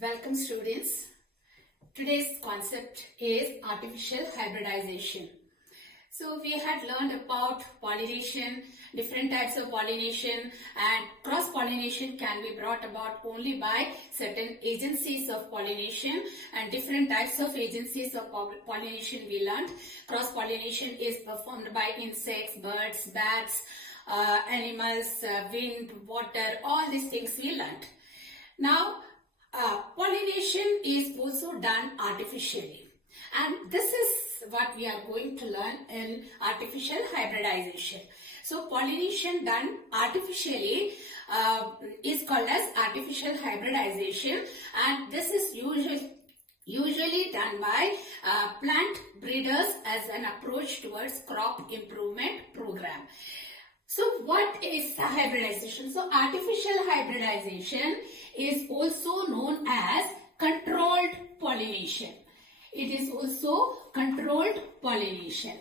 Welcome students. Today's concept is artificial hybridization. So we had learned about pollination, different types of pollination, and cross-pollination can be brought about only by certain agencies of pollination, and different types of agencies of pollination we learned. Cross-pollination is performed by insects, birds, bats, animals, wind, water, all these things we learned. Now, pollination is also done artificially, and this is what we are going to learn in artificial hybridization. So pollination done artificially is called as artificial hybridization, and this is usually done by plant breeders as an approach towards crop improvement program. So what is hybridization? So artificial hybridization is also known as controlled pollination. It is also controlled pollination,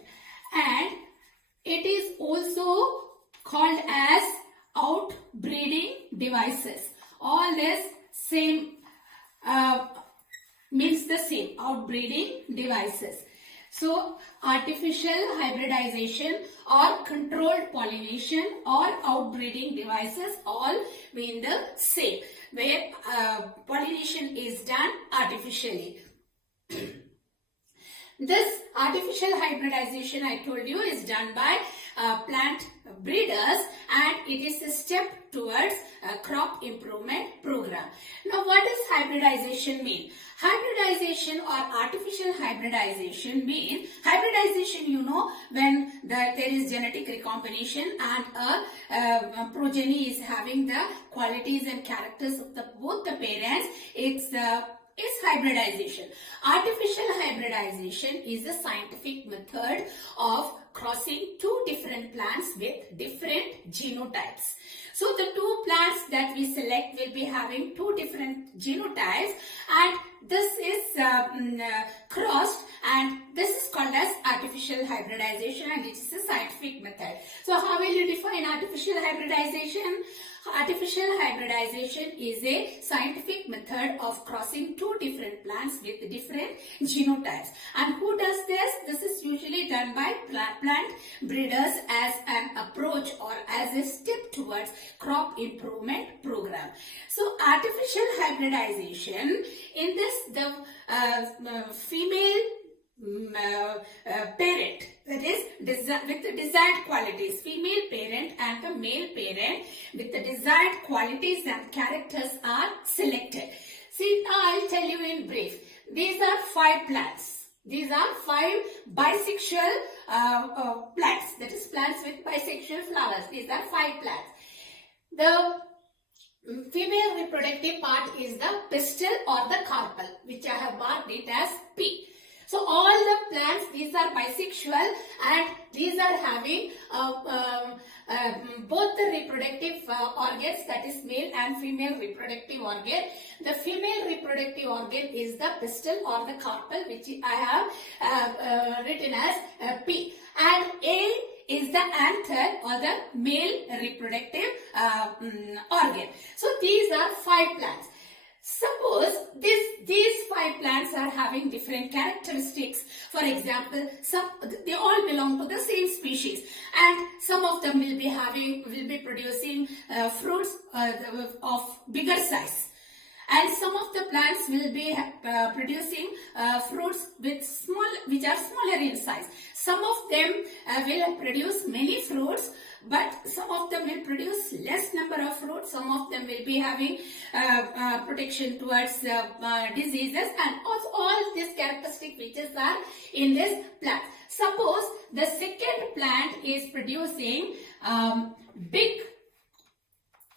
and it is also called as outbreeding devices. All this same means the same, outbreeding devices. So artificial hybridization or controlled pollination or outbreeding devices all mean the same, where pollination is done artificially. This artificial hybridization, I told you, is done by plant breeders, and it is a step towards a crop improvement program. Now, what does hybridization mean? Hybridization or artificial hybridization means, hybridization, you know, when there is genetic recombination and a progeny is having the qualities and characters of both the parents, it's hybridization. Artificial hybridization is a scientific method of crossing two different plants with different genotypes. So the two plants that we select will be having two different genotypes, and this is crossed, and this is called as artificial hybridization, and it is a scientific method. So how will you define artificial hybridization? Artificial hybridization is a scientific method of crossing two different plants with different genotypes. And who does this? This is usually done by plant breeders as an approach or as a step towards crop improvement program. So artificial hybridization, in this the female parent, that is with the desired qualities, female parent and the male parent with the desired qualities and characters are selected. See, now I'll tell you in brief. These are 5 plants. These are 5 bisexual plants, that is plants with bisexual flowers. These are 5 plants. The female reproductive part is the pistil or the carpel, which I have marked it as P. So all the plants, these are bisexual, and these are having both the reproductive organs, that is male and female reproductive organ. The female reproductive organ is the pistil or the carpel, which I have written as P, and A is the anther or the male reproductive organ. So these are 5 plants. Suppose these 5 plants are having different characteristics. For example, they all belong to the same species, and some of them will be producing fruits of bigger size, and some of the plants will be producing fruits which are smaller in size. Some of them will produce many fruits, but some of them will produce less number of fruits. Some of them will be having protection towards diseases, and also all these characteristic features are in this plant. Suppose the second plant is producing big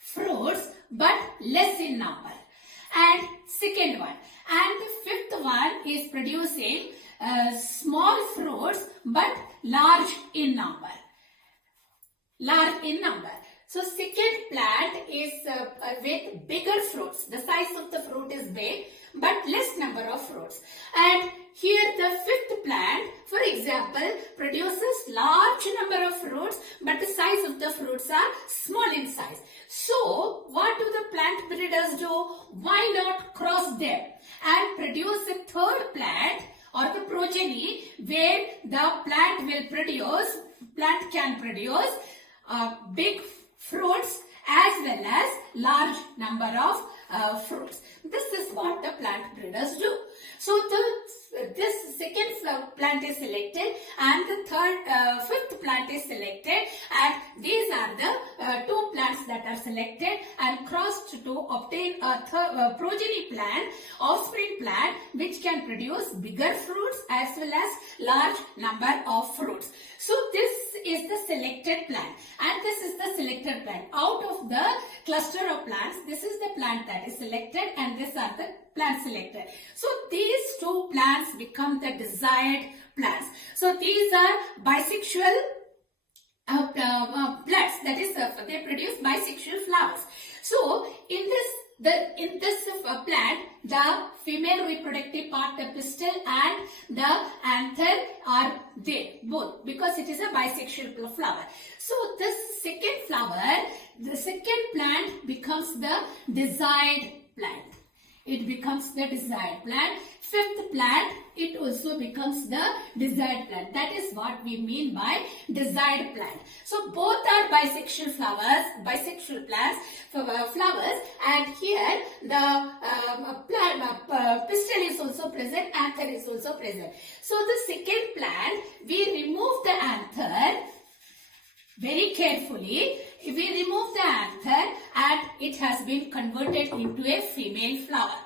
fruits but less in number, and second one, and the fifth one is producing small fruits but large in number. So second plant is with bigger fruits. The size of the fruit is big, but less number of fruits. And here the fifth plant, for example, produces large number of fruits, but the size of the fruits are small in size. So what do the plant breeders do? Why not cross them and produce a third plant or the progeny where the plant can produce big fruits as well as large number of fruits. This is what the plant breeders do. So this second plant is selected and the fifth plant is selected, and these are the two plants that are selected and crossed to obtain a progeny plant, offspring plant, which can produce bigger fruits as well as large number of fruits. So this is the selected plant and this is the selected plant. Out of the cluster of plants, this is the plant that is selected and these are the plants selected. So these two plants become the desired plants. So these are bisexual plants, that is they produce bisexual flowers. So in this plant, the female reproductive part, the pistil and the anther are there both, because it is a bisexual flower. So this second flower, the second plant becomes the desired plant. It becomes the desired plant. Fifth plant, it also becomes the desired plant. That is what we mean by desired plant. So both are bisexual flowers, bisexual plants, flowers, and here the pistil is also present, anther is also present. So the second plant, we remove the anther very carefully. We remove the anther and it has been converted into a female flower.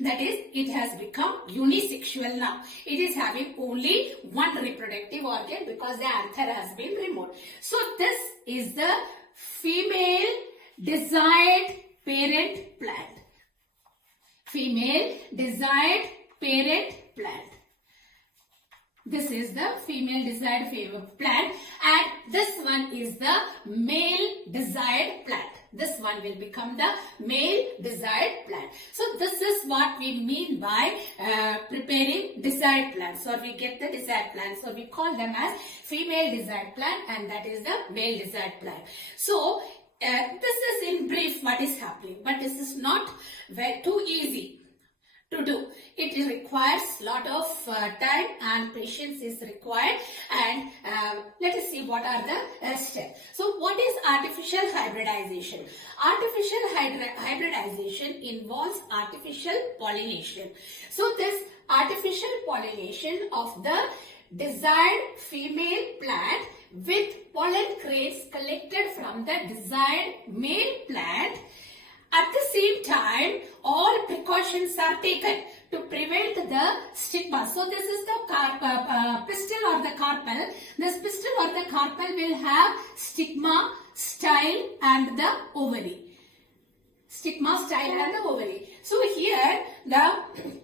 That is, it has become unisexual now. It is having only one reproductive organ because the anther has been removed. So this is the female desired parent plant. Female desired parent plant. This is the female desired plant and this one is the male desired plant. This one will become the male desired plant. So this is what we mean by preparing desired plants, or we get the desired plants. So we call them as female desired plant and that is the male desired plant. So this is in brief what is happening, but this is not too easy to do. It requires lot of time and patience is required, and let us see what are the steps. So what is artificial hybridization? Artificial hybridization involves artificial pollination. So this artificial pollination of the desired female plant with pollen grains collected from the desired male plant. At the same time, all precautions are taken to prevent the stigma. So this is the pistil or the carpel. This pistil or the carpel will have stigma, style and the ovary. Stigma, style and the ovary. So here the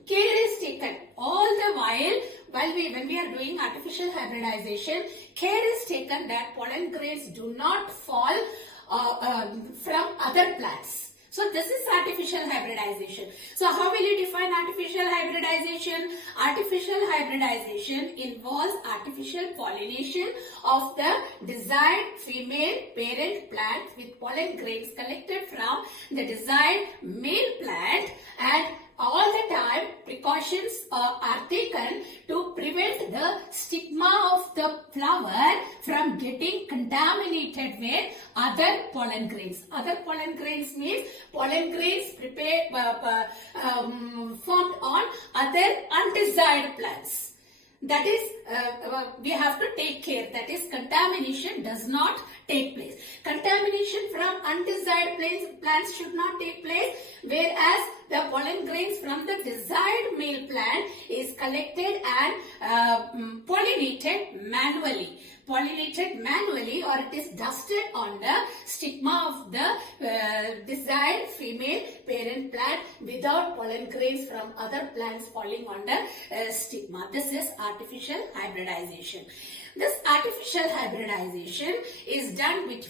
care is taken all the while when we are doing artificial hybridization. Care is taken that pollen grains do not fall from other plants. So this is artificial hybridization. So how will you define artificial hybridization? Artificial hybridization involves artificial pollination of the desired female parent plant with pollen grains collected from the desired male plant, and all the time precautions are taken to prevent the stigma of the flower from getting contaminated with other pollen grains. Other pollen grains means pollen grains formed on other undesired plants. That is, we have to take care. That is, contamination does not take place. Contamination from undesired plants should not take place, whereas the pollen grains from the desired male plant is collected and pollinated manually. Or it is dusted on the stigma of the desired female parent plant without pollen grains from other plants falling on the stigma. This is artificial hybridization. This artificial hybridization is done with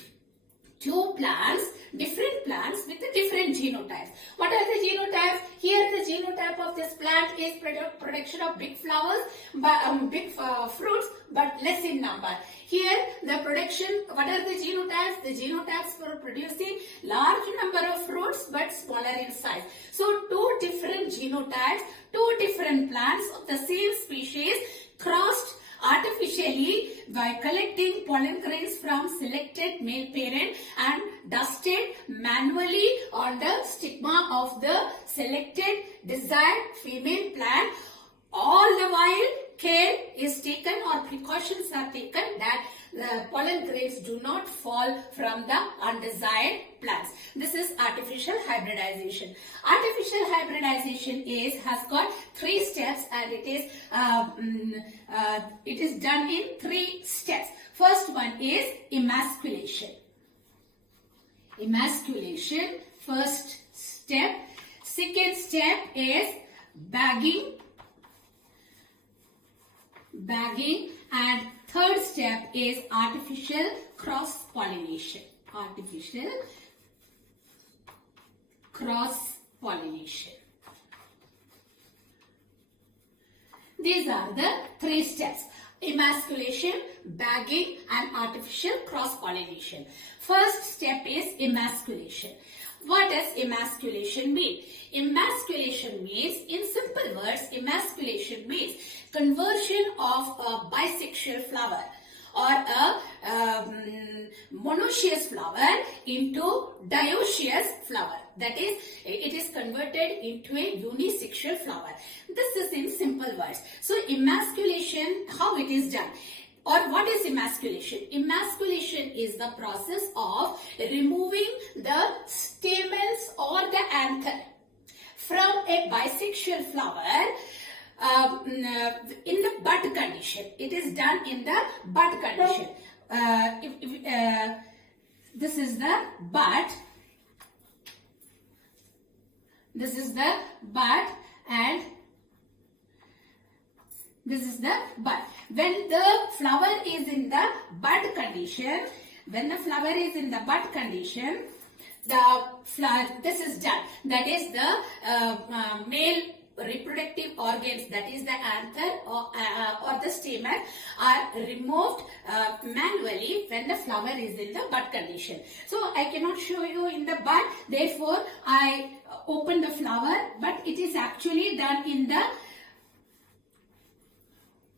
two plants, different plants with the different genotypes. What are the genotypes? Here the genotype type of this plant is production of big flowers, but big fruits, but less in number. Here the production, what are the genotypes? The genotypes for producing large number of fruits but smaller in size. So two different genotypes, two different plants of the same species crossed artificially by collecting pollen grains from selected male parent and dusted manually on the stigma of the selected desired female plant. All the while care is taken or precautions are taken that the pollen grains do not fall from the undesired plants. This is artificial hybridization. Artificial hybridization has got 3 steps, and it is done in 3 steps. First one is emasculation. Emasculation, first step. Second step is bagging, and third step is artificial cross-pollination. Artificial cross-pollination. These are the 3 steps: emasculation, bagging, and artificial cross-pollination. First step is emasculation. What does emasculation mean? Emasculation means, in simple words, emasculation means conversion of a bisexual flower or a monoecious flower into dioecious flower. That is, it is converted into a unisexual flower. This is in simple words. So emasculation, how it is done? Or what is emasculation? Emasculation is the process of removing the stamens or the anther from a bisexual flower in the bud condition. It is done in the bud condition. This is the bud. This is the bud, and this is the bud. When the flower is in the bud condition, this is done. That is the male reproductive organs, that is the anther or the stamen, are removed manually when the flower is in the bud condition. So I cannot show you in the bud, therefore I open the flower, but it is actually done in the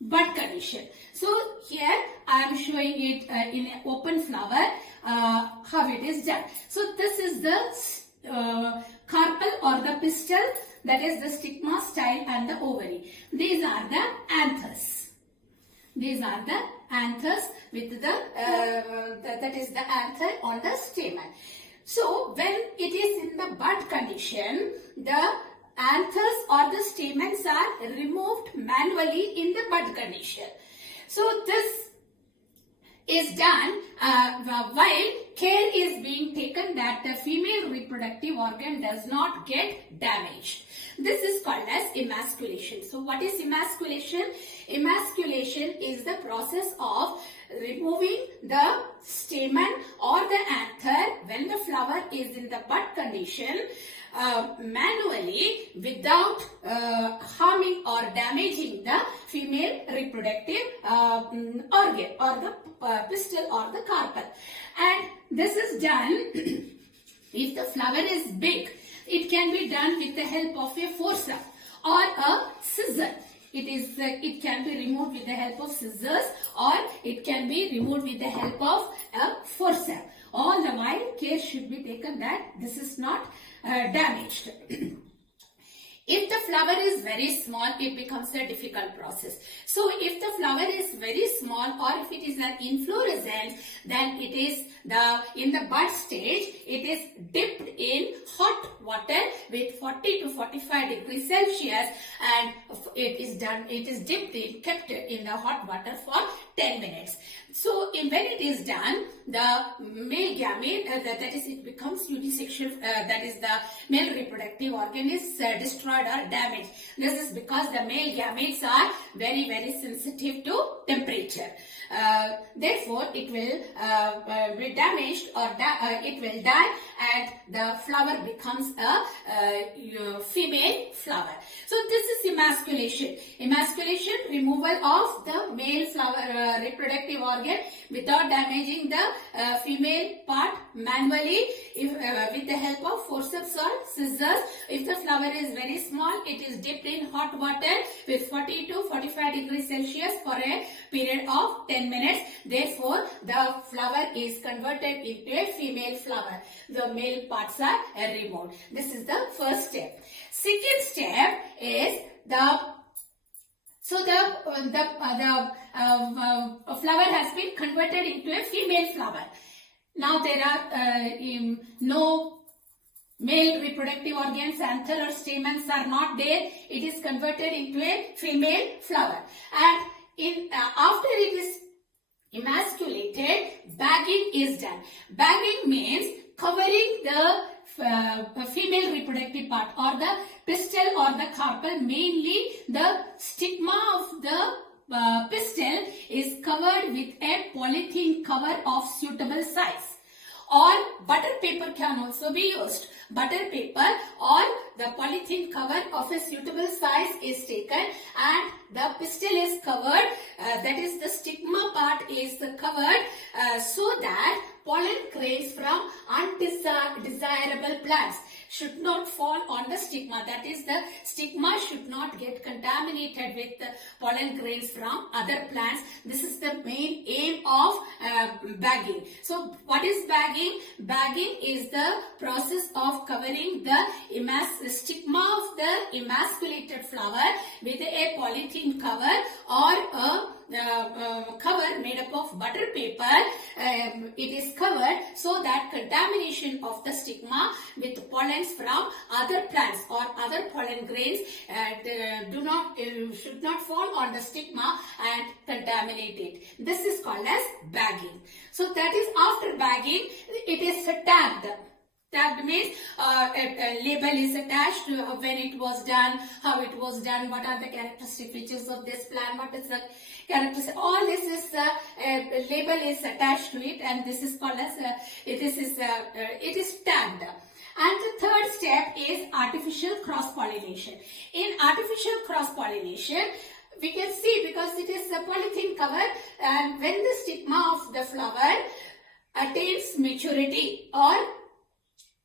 bud condition. So here I am showing it in an open flower, how it is done. So this is the carpel or the pistil, that is the stigma, style, and the ovary. These are the anthers. These are the anthers with the that is the anther on the stamen. So when it is in the bud condition, the anthers or the stamens are removed manually in the bud condition. So this is done while care is being taken that the female reproductive organ does not get damaged. This is called as emasculation. So what is emasculation? Emasculation is the process of removing the stamen or the anther when the flower is in the bud condition manually without harming or damaging the female reproductive organ or the pistil or the carpel. And this is done if the flower is big. It can be done with the help of a forceps or a scissor. It can be removed with the help of scissors, or it can be removed with the help of a forceps. All the while care should be taken that this is not damaged. If the flower is very small, it becomes a difficult process. So if the flower is very small, or if it is an inflorescence, then it is in the bud stage, it is dipped in hot water with 40 to 45 degrees Celsius, and it is kept in the hot water for 10 minutes. So when it is done, the male gamete, that is, it becomes unisexual, that is the male reproductive organ is destroyed or damaged. This is because the male gametes are very, very sensitive to temperature. Therefore, it will be damaged or it will die, and the flower becomes a female flower. So this is emasculation. Emasculation, removal of the male flower reproductive organ without damaging the female part manually with the help of forceps or scissors. If the flower is very small, it is dipped in hot water with 40 to 45 degrees Celsius for a period of 10 minutes. Therefore, the flower is converted into a female flower. The male parts are removed. This is the first step. Second step is the flower has been converted into a female flower. Now there are no male reproductive organs, anther or stamens are not there. It is converted into a female flower. And after it is emasculated, bagging is done. Bagging means covering the female reproductive part or the pistil or the carpel. Mainly the stigma of the pistil is covered with a polythene cover of suitable size. Or butter paper can also be used. Butter paper or the polythene cover of a suitable size is taken and the pistil is covered, that is the stigma part is covered so that pollen grains from undesirable plants should not fall on the stigma. That is, the stigma should not get contaminated with the pollen grains from other plants. This is the main aim of bagging. So what is bagging? Bagging is the process of covering the stigma of the emasculated flower with a polythene cover or a cover made up of butter paper. It is covered so that contamination of the stigma with pollens from other plants or other pollen grains should not fall on the stigma and contaminate it. This is called as bagging. So that is, after bagging, it is tagged. Tagged means a label is attached to when it was done, how it was done, what are the characteristic features of this plant, what is the characteristic. All this is label is attached to it, and this is called as it is tagged. And the third step is artificial cross-pollination. In artificial cross-pollination, we can see, because it is a polythene cover, and when the stigma of the flower attains maturity or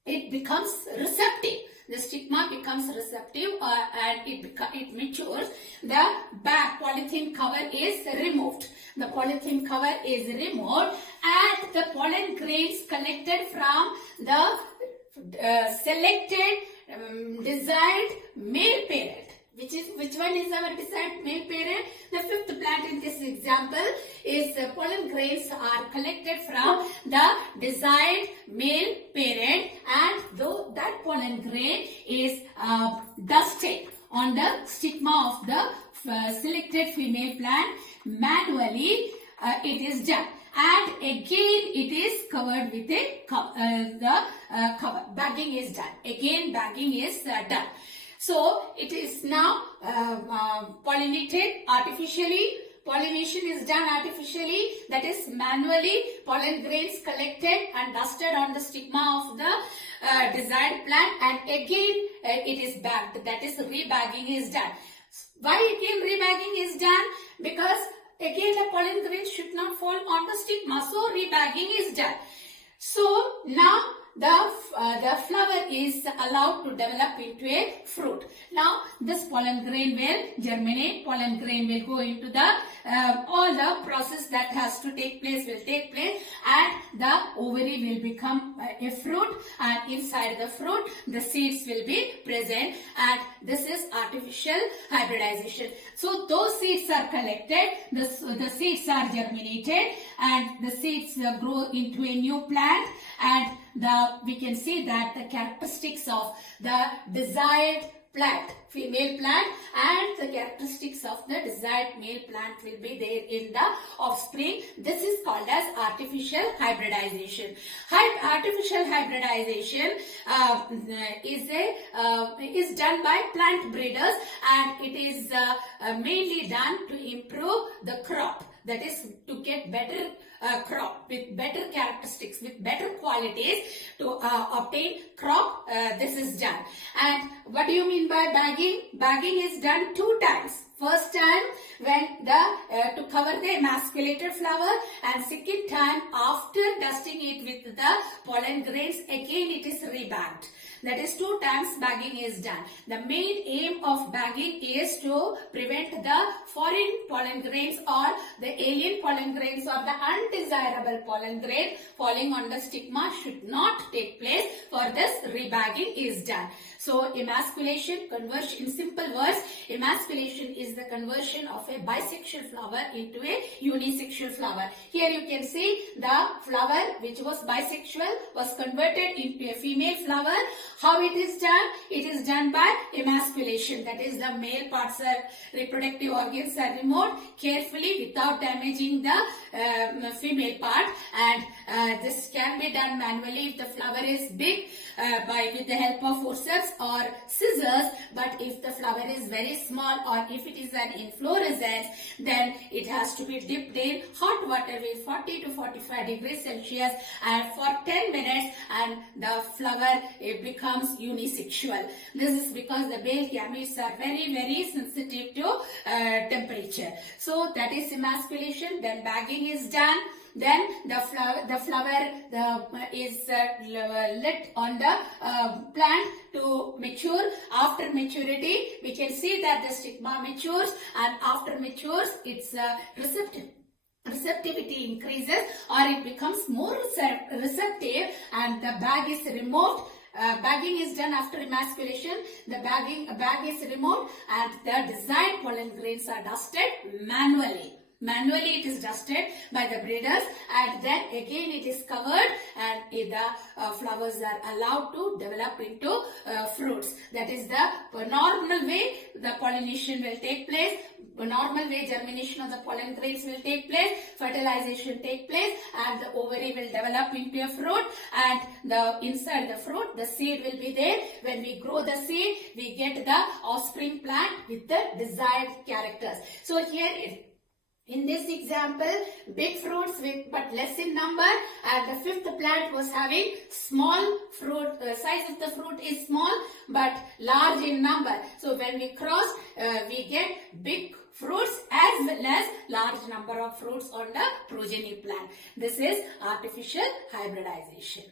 it becomes receptive, the stigma becomes receptive and it matures, the back polythene cover is removed. The polythene cover is removed and the pollen grains collected from the selected desired male parent. Which one is our desired male parent? The fifth plant in this example is pollen grains are collected from the desired male parent, and though that pollen grain is dusted on the stigma of the selected female plant, manually it is done. And again it is covered with a cover. Bagging is done. Again bagging is done. So it is now pollinated artificially. Pollination is done artificially, that is manually. Pollen grains collected and dusted on the stigma of the desired plant, and again it is bagged, that is rebagging is done. Why again rebagging is done? Because again the pollen grains should not fall on the stigma, so rebagging is done. So now the flower is allowed to develop into a fruit. Now this pollen grain will germinate, pollen grain will go into the all the process that has to take place will take place, and the ovary will become a fruit, and inside the fruit the seeds will be present, and this is artificial hybridization. So those seeds are collected, the seeds are germinated, and the seeds grow into a new plant, and we can see that the characteristics of the desired plant, female plant, and the characteristics of the desired male plant will be there in the offspring. This is called as artificial hybridization. Artificial hybridization is done by plant breeders, and it is mainly done to improve the crop. that is to get better crop with better characteristics, with better qualities to obtain crop. This is done. And what do you mean by bagging? Bagging is done 2 times. First time when to cover the emasculated flower, and second time after dusting it with the pollen grains, again it is rebagged. That is 2 times bagging is done. The main aim of bagging is to prevent the foreign pollen grains or the alien pollen grains or the undesirable pollen grain falling on the stigma should not take place. For this, rebagging is done. So emasculation, conversion, in simple words, emasculation is the conversion of a bisexual flower into a unisexual flower. Here you can see the flower which was bisexual was converted into a female flower. How it is done? It is done by emasculation. That is, the male parts are reproductive organs are removed carefully without damaging the female part, and this can be done manually if the flower is big with the help of forceps or scissors. But if the flower is very small or if it is an inflorescence, then it has to be dipped in hot water with 40 to 45 degrees Celsius and for 10 minutes, and the flower becomes unisexual. This is because the male gametes are very sensitive to temperature. So that is emasculation. Then bagging is done. Then the flower is let on the plant to mature. After maturity, we can see that the stigma matures, and after matures, its receptivity increases, or it becomes more receptive, and the bag is removed. Bagging is done after emasculation. The bag is removed, and the desired pollen grains are dusted manually. Manually it is dusted by the breeders, and then again it is covered, and the flowers are allowed to develop into fruits. That is the normal way the pollination will take place. Normal way germination of the pollen grains will take place, fertilization take place, and the ovary will develop into a fruit, and inside the fruit the seed will be there. When we grow the seed, we get the offspring plant with the desired characters. So here in this example, big fruits with but less in number, and the 5th plant was having small fruit, size of the fruit is small but large in number. So when we cross, we get big fruits as well as large number of fruits on the progeny plant. This is artificial hybridization.